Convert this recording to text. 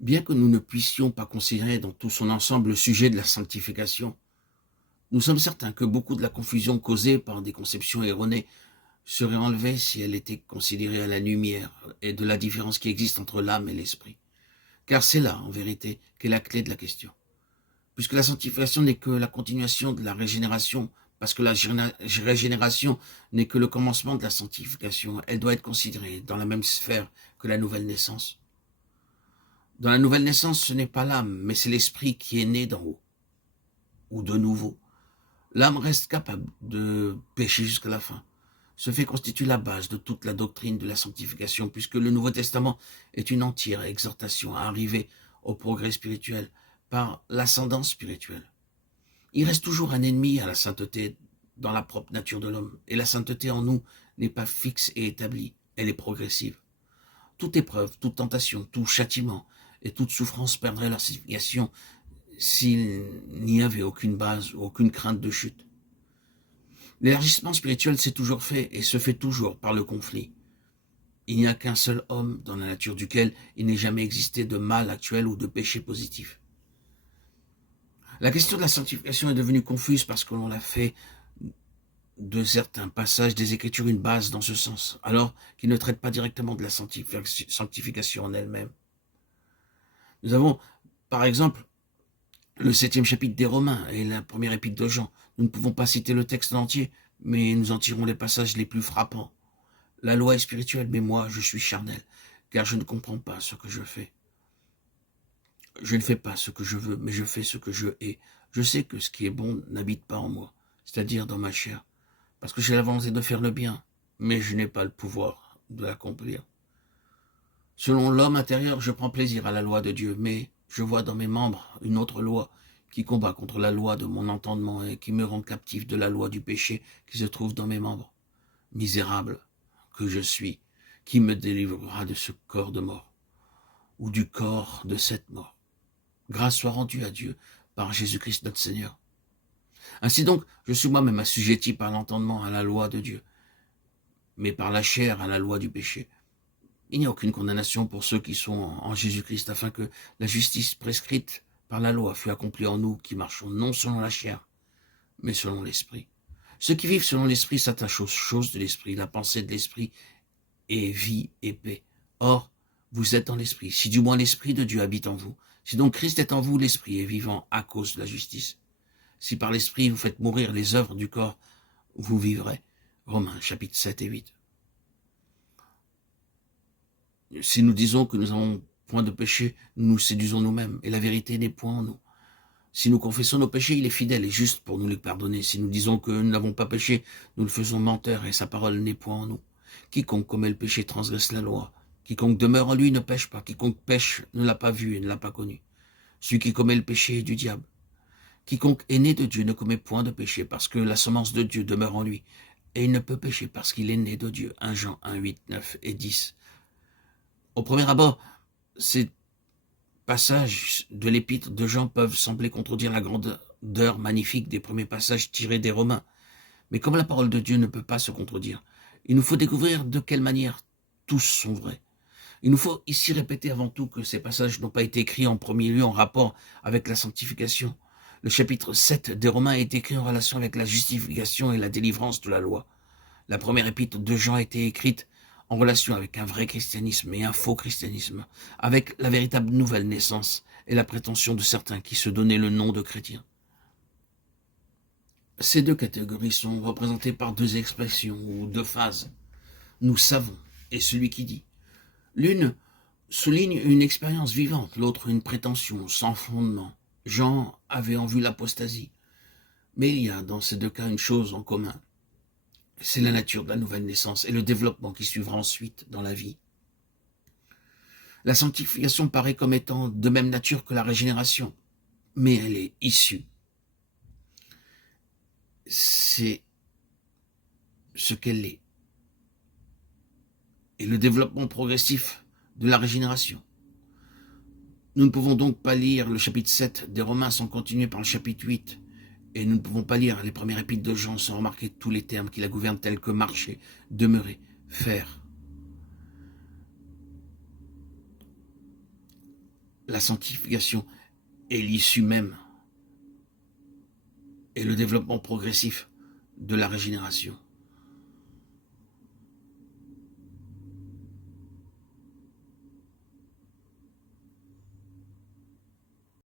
Bien que nous ne puissions pas considérer dans tout son ensemble le sujet de la sanctification, nous sommes certains que beaucoup de la confusion causée par des conceptions erronées serait enlevée si elle était considérée à la lumière et de la différence qui existe entre l'âme et l'esprit. Car c'est là, en vérité, qu'est la clé de la question. Puisque la sanctification n'est que la continuation de la régénération, parce que la régénération n'est que le commencement de la sanctification, elle doit être considérée dans la même sphère que la nouvelle naissance. Dans la nouvelle naissance, ce n'est pas l'âme, mais c'est l'esprit qui est né d'en haut, ou de nouveau. L'âme reste capable de pécher jusqu'à la fin. Ce fait constitue la base de toute la doctrine de la sanctification, puisque le Nouveau Testament est une entière exhortation à arriver au progrès spirituel par l'ascendance spirituelle. Il reste toujours un ennemi à la sainteté dans la propre nature de l'homme, et la sainteté en nous n'est pas fixe et établie, elle est progressive. Toute épreuve, toute tentation, tout châtiment et toute souffrance perdraient leur signification s'il n'y avait aucune base ou aucune crainte de chute. L'élargissement spirituel s'est toujours fait et se fait toujours par le conflit. Il n'y a qu'un seul homme dans la nature duquel il n'ait jamais existé de mal actuel ou de péché positif. La question de la sanctification est devenue confuse parce que l'on a fait de certains passages des Écritures une base dans ce sens, alors qu'ils ne traitent pas directement de la sanctification en elle-même. Nous avons, par exemple, le 7e chapitre des Romains et la première épître de Jean. Nous ne pouvons pas citer le texte entier, mais nous en tirons les passages les plus frappants. La loi est spirituelle, mais moi, je suis charnel, car je ne comprends pas ce que je fais. Je ne fais pas ce que je veux, mais je fais ce que je hais. Je sais que ce qui est bon n'habite pas en moi, c'est-à-dire dans ma chair, parce que j'ai la volonté de faire le bien, mais je n'ai pas le pouvoir de l'accomplir. Selon l'homme intérieur, je prends plaisir à la loi de Dieu, mais je vois dans mes membres une autre loi qui combat contre la loi de mon entendement et qui me rend captif de la loi du péché qui se trouve dans mes membres. Misérable que je suis, qui me délivrera de ce corps de mort, ou du corps de cette mort? Grâce soit rendue à Dieu par Jésus-Christ notre Seigneur. Ainsi donc, je suis moi-même assujetti par l'entendement à la loi de Dieu, mais par la chair à la loi du péché. Il n'y a aucune condamnation pour ceux qui sont en Jésus-Christ, afin que la justice prescrite par la loi fût accomplie en nous qui marchons non selon la chair, mais selon l'esprit. Ceux qui vivent selon l'esprit s'attachent aux choses de l'esprit, la pensée de l'esprit est vie et paix. Or, vous êtes dans l'esprit, si du moins l'esprit de Dieu habite en vous. Si donc Christ est en vous, l'esprit est vivant à cause de la justice. Si par l'esprit vous faites mourir les œuvres du corps, vous vivrez. Romains chapitres 7 et 8. Si nous disons que nous n'avons point de péché, nous nous séduisons nous-mêmes, et la vérité n'est point en nous. Si nous confessons nos péchés, il est fidèle et juste pour nous les pardonner. Si nous disons que nous n'avons pas péché, nous le faisons menteur, et sa parole n'est point en nous. Quiconque commet le péché transgresse la loi. Quiconque demeure en lui ne pêche pas. Quiconque pêche ne l'a pas vu et ne l'a pas connu. Celui qui commet le péché est du diable. Quiconque est né de Dieu ne commet point de péché, parce que la semence de Dieu demeure en lui. Et il ne peut pécher parce qu'il est né de Dieu. 1 Jean 1, 8, 9 et 10. Au premier abord, ces passages de l'épître de Jean peuvent sembler contredire la grandeur magnifique des premiers passages tirés des Romains. Mais comme la parole de Dieu ne peut pas se contredire, il nous faut découvrir de quelle manière tous sont vrais. Il nous faut ici répéter avant tout que ces passages n'ont pas été écrits en premier lieu en rapport avec la sanctification. Le chapitre 7 des Romains est écrit en relation avec la justification et la délivrance de la loi. La première épître de Jean a été écrite en relation avec un vrai christianisme et un faux christianisme, avec la véritable nouvelle naissance et la prétention de certains qui se donnaient le nom de chrétiens. Ces deux catégories sont représentées par deux expressions ou deux phases. Nous savons, et celui qui dit. L'une souligne une expérience vivante, l'autre une prétention sans fondement. Jean avait en vue l'apostasie. Mais il y a dans ces deux cas une chose en commun. C'est la nature de la nouvelle naissance et le développement qui suivra ensuite dans la vie. La sanctification paraît comme étant de même nature que la régénération, mais elle est issue. C'est ce qu'elle est. Et le développement progressif de la régénération. Nous ne pouvons donc pas lire le chapitre 7 des Romains sans continuer par le chapitre 8. Et nous ne pouvons pas lire les premières épîtres de Jean sans remarquer tous les termes qui la gouvernent tels que marcher, demeurer, faire. La sanctification est l'issue même et le développement progressif de la régénération.